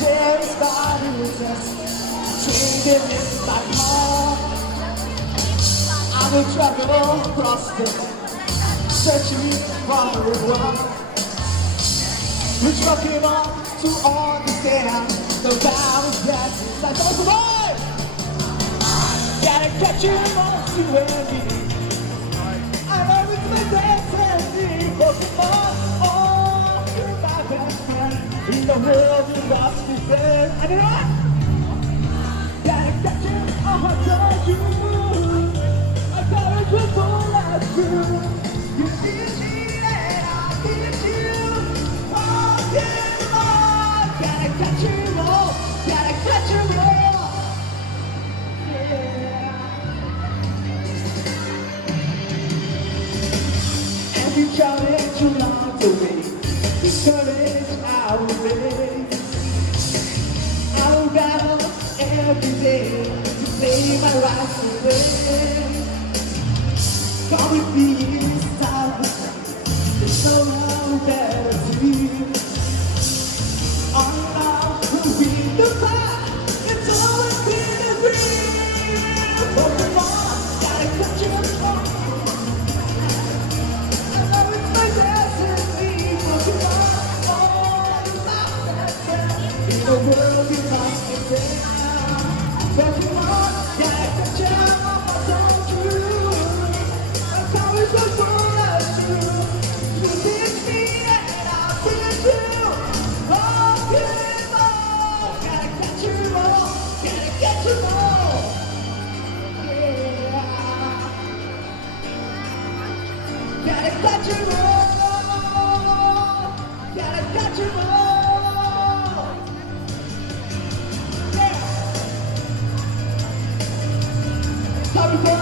There is body just changing in my heart. I will travel across the searching for the one. We're trucking on to understand the values that like the way. Gotta catch him on to any. I know it's my destiny, but oh, you're my best friend in the world you lost me there. And you know what? Gotta catch him on you. I gotta triple as you. You see me and I need you. Oh, yeah, oh, gotta catch you all. Gotta catch you all. Yeah. And you counted too long to wait. The courage I will raise. I will battle every day to play my life away. Come with me inside the sun. There's no one better to be. On now, we'll be the path. It's always been a dream. But come on, gotta catch your song. I know it's my destiny. But come on, oh, it's not that time. In the world, you must be there. But come on, gotta catch your song. So full of you. You teach me and I'll teach you. Oh, beautiful. Gotta catch you all. Gotta catch you all. Yeah. Gotta catch you all. Gotta catch you all. Yeah. Sorry for